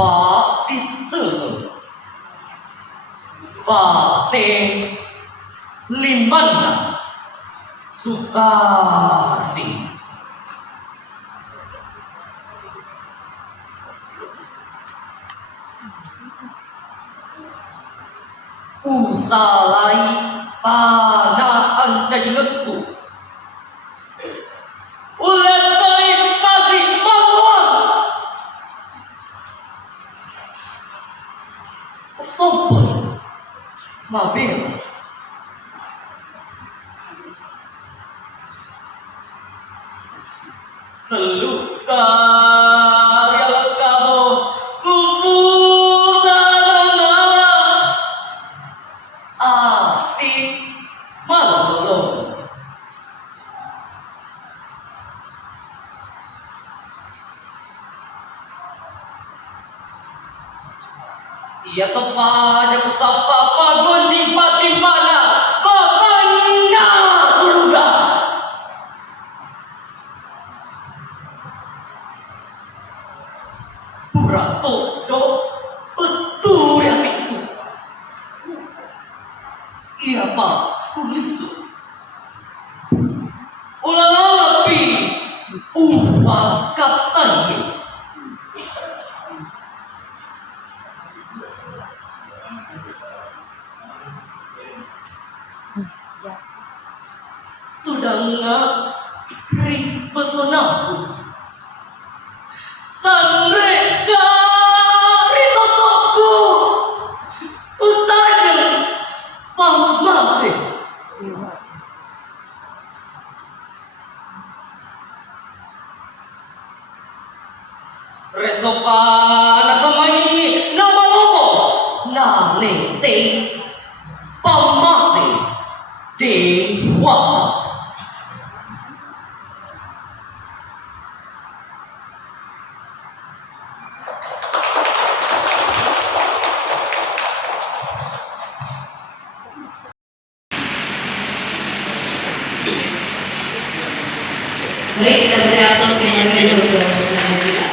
Patisene Pate Limana Sukarti Usalai Panaan Jadinetu Uletai Tasik Malwan Sopan Mabela Selukar kamu kuburan ati malolong ia kepada kusapa pagondi patimana babana surga Puratodo betul yang itu ia pak kulisu ulalapi uang katanya sudah ngakri pesonaku sanreka ritotoku utanya pamasih resopan kemaini nama lomo nalete pamasih dewa Baik, kita beri aplaus yang lebih dulu.